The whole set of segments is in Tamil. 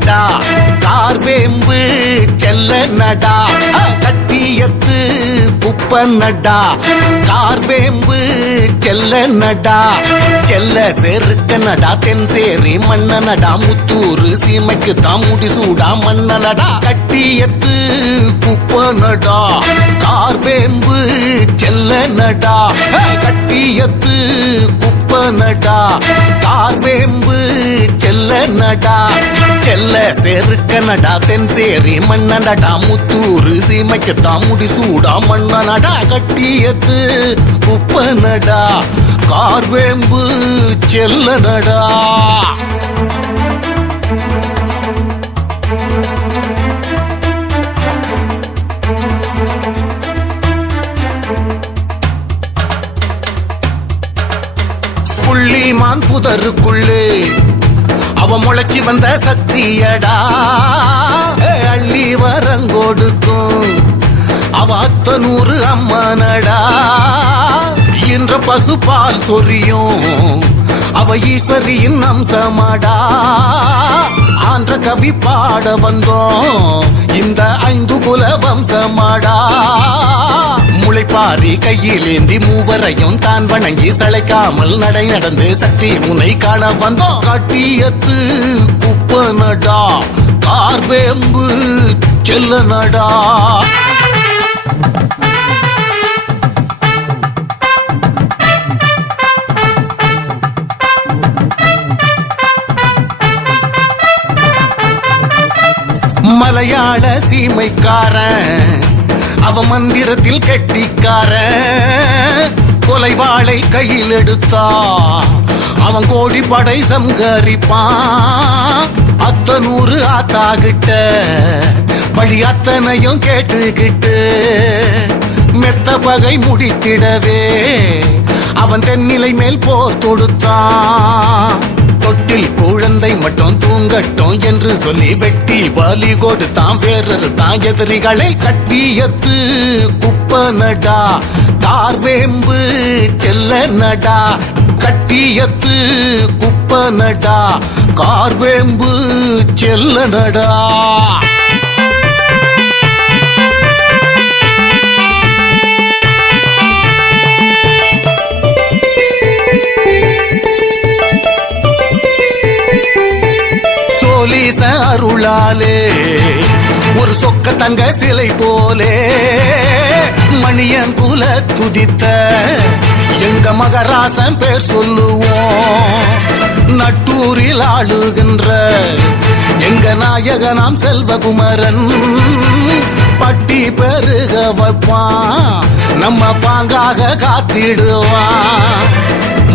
நடா கார்வேம்பு செல்ல நடா கட்டியத்து குப்ப நடா கார்வேம்பு செல்ல நடா செல்ல செருக்க நடா தென்சேரி மண்ண நடா முத்தூரு சீமைக்கு தாமுடி சூடா மண்ண நடா கட்டியத்து குப்ப நடா கார்வேம்பு செல்ல நடா கட்டியத்து குப்ப நடா கார்வேம்பு செல்ல நடா செல்ல செருக்க நடா தென்சேரி மண்ண நடா முத்தூரு சீமைக்கு தாமுடி சூடா மண்ண நடா கட்டியத்து குப்ப நடா கார்வேம்பு செல்ல நடா புள்ளிமான் புதருக்குள்ளே அவ முளைச்சி வந்த சக்தியடா அள்ளி வரங்கொடுக்கும் அவ 100 அம்மனடா என்ற பசுபால் சொரியும் அவ ஈஸ்வரியின் அம்சமாடா ஆன்ற கவி பாட வந்தோம் இந்த 5 குல வம்சமாடா முளைப்பாரி கையில் ஏந்தி மூவரையும் தான் வணங்கி சளைக்காமல் நடை நடந்து சக்தி உனை காண வந்தோம் கட்டியத்து குப்ப நடா கார்வேம்பு செல்ல நடா மலையாள சீமைக்காரன் அவ மந்திரத்தில் கெட்டிக்கார கொலைவாளை கையில் எடுத்தா அவன் கோடி படை சம்கரிப்பான் 100 ஆத்தாகிட்ட படி அத்தனையும் கேட்டுக்கிட்டு மெத்த பகை முடித்திடவே அவன் தென்னிலை மேல் போர் தொடுத்தான் தொட்டில் குழந்தை மட்டும் தூங்கட்டும் என்று சொல்லி வெட்டி பலி கொடுத்தான் வேறொரு தான் எதிரிகளை கட்டியத்து குப்ப நடா கார்வேம்பு செல்ல நடா கட்டியத்து குப்ப நடா கார்வேம்பு செல்ல நடா அருளாலே ஒரு சொக்க தங்க சிலை போலே மணியங்குல துதித்த எங்க மகராசன் பேர் சொல்லுவோம் நட்டூரில் ஆளுகின்ற எங்க நாயகனாம் செல்வகுமரன் பட்டி பெருக வைப்பான் நம்ம பாங்காக காத்திடுவான்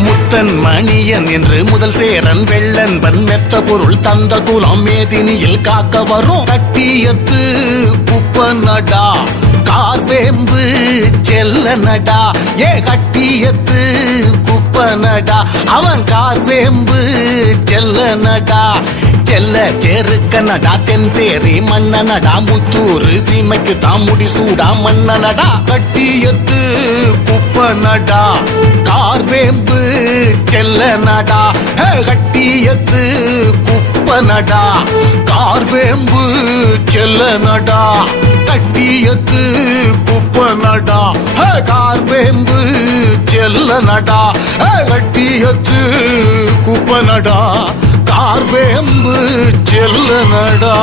முத்தன் மணியன் என்று முதல் சேரன் வெள்ளன்பன் மெத்த பொருள் தந்த குலம் மேதினியில் காக்க வரும் கட்டியத்து குப்ப நடா கார்வேம்பு செல்ல நடா கட்டியத்து குப்ப நடா அவன் கார்வேம்பு செல்ல நடா செல்ல செருக்க நடா தென்சேரி மண்ண நடா முத்தூரு சீமைக்கு தாமுடி சூடா மண்ண நடா கட்டியத்து குப்ப நடா கார்வேம்பு செல்ல நடா கட்டியத்து குப்ப நடா கார்வேம்பு செல்ல நடா கட்டியத்து குப்ப நடா கார்வேம்பு செல்ல நடா கட்டியத்து குப்ப நடா கார்வேம்பு செல்ல நடா